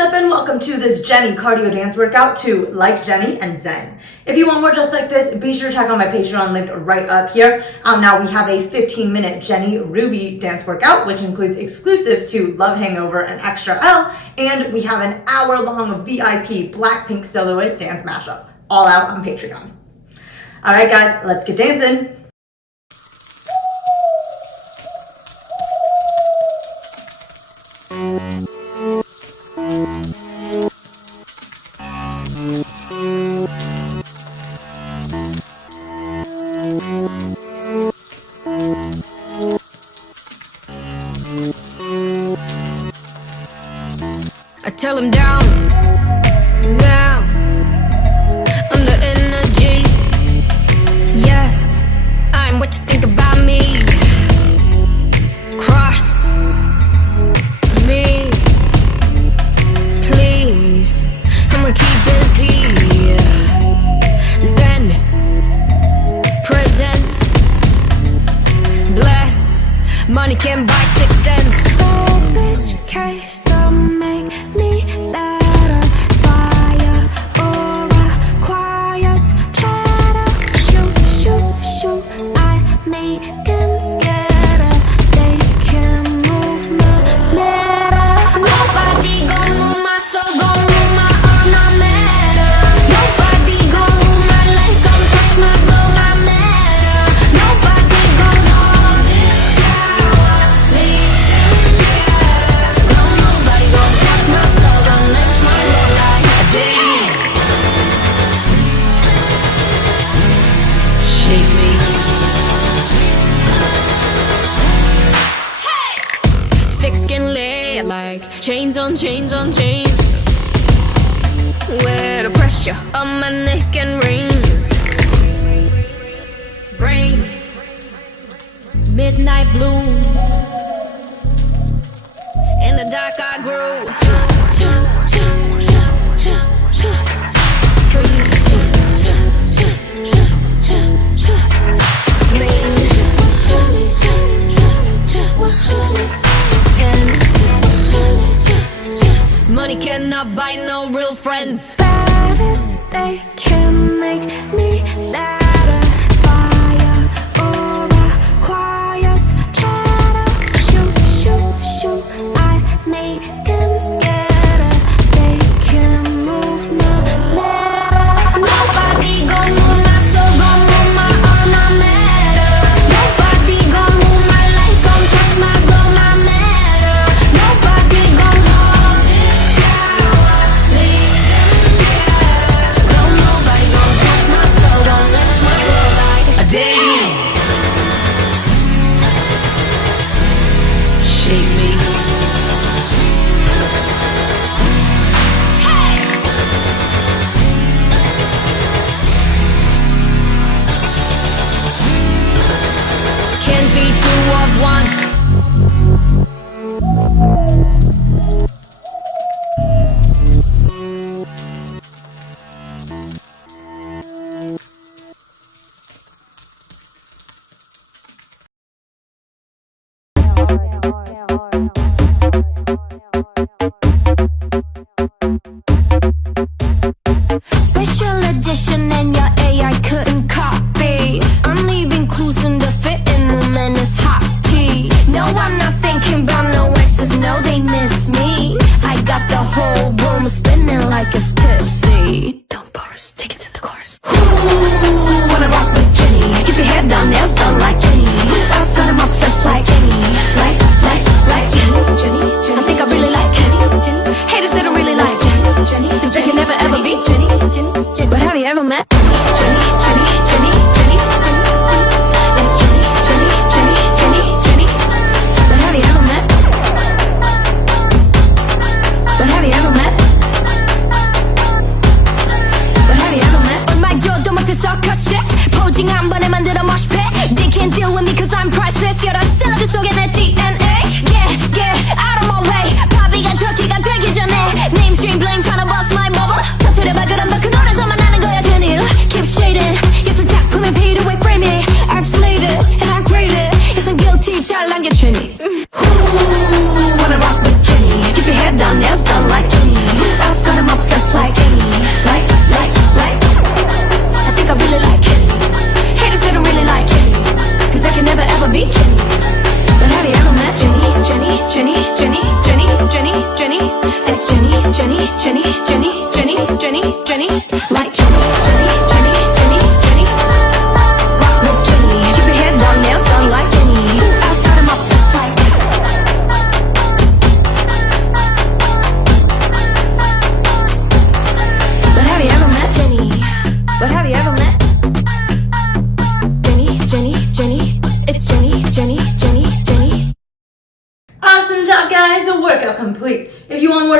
up and welcome to this Jennie cardio dance workout to Like Jennie and Zen. If you want more just like this, be sure to check out my Patreon linked right up here. Now we have a 15-minute Jennie Ruby dance workout, which includes exclusives to Love Hangover and Extra L, and we have an hour-long VIP Blackpink soloist dance mashup, all out on Patreon. All right, guys, let's get dancing. I tell him down, under energy. Yes, I'm what you think about me. Cross me, please. I'ma keep busy. Zen, present, bless. Money can buy 6 cents. Oh, bitch, case make me better. Fire aura, quiet chatter. Shoot, shoot, shoot. I make them scared. They can move my matter. Nobody gon' move my soul, gon' move my arm, not matter. Nobody gon' move my life, gon' touch my blow, not matter. Nobody gon' know this power. Make them scared. No, nobody gon' touch my soul, gon' touch my blow like a day. Shake me. Thick skin layer like chains on chains on chains. Where the pressure on my neck and rings. Brain, midnight blue. In the dark I grew. Money cannot buy no real friends. Baddest, they can make me better. Fire aura, quiet chatter. Shoot, shoot, shoot. I make them scared. They can move my matter. Nobody gon' move my soul, gon' move my arm, not matter. Nobody gon' move my life, gon' touch my glow, not matter. Nobody gon' know this power. Make them scared. No, nobody gon' touch my soul, gon' touch my glow like a day. Shake me. Can't be two of one. Special edition and your AI couldn't copy. I'm leaving clues in the fitting room and it's hot tea. No, I'm not thinking about no exes, no, they miss me. I got the whole room spinning like it's tipsy. Don't burst, take it to the chorus. Ooh, wanna rock with Jennie. Keep your head down, nails done like Jennie. I was gonna obsessed like Jennie. Like Jennie. I think I really like Jennie. Haters that don't really like Jennie. Cause they can never ever be Jennie. But have you ever met Jennie? It's Jennie. But have you ever met? 얼마 줘도 못해 circus shit. 포징 한 번에 만들어 mosh pit. They can't deal with me cause I'm priceless. You're the cylinder 속에 내 DNA. Get out of my way. 바비가 저기가 되기 전에 Name stream blame tryna bust my bubble. 터뜨려봐 그럼 너 그 노래에서만 나는 거야 Jennie.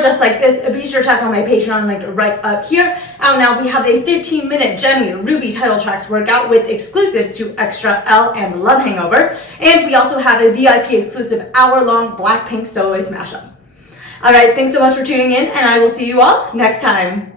more just like this, be sure to check out my Patreon linked right up here. Out now, we have a 15-minute Jennie Ruby title tracks workout with exclusives to Extra L and Love Hangover. And we also have a VIP exclusive hour-long Blackpink soloist mashup. All right, thanks so much for tuning in, and I will see you all next time.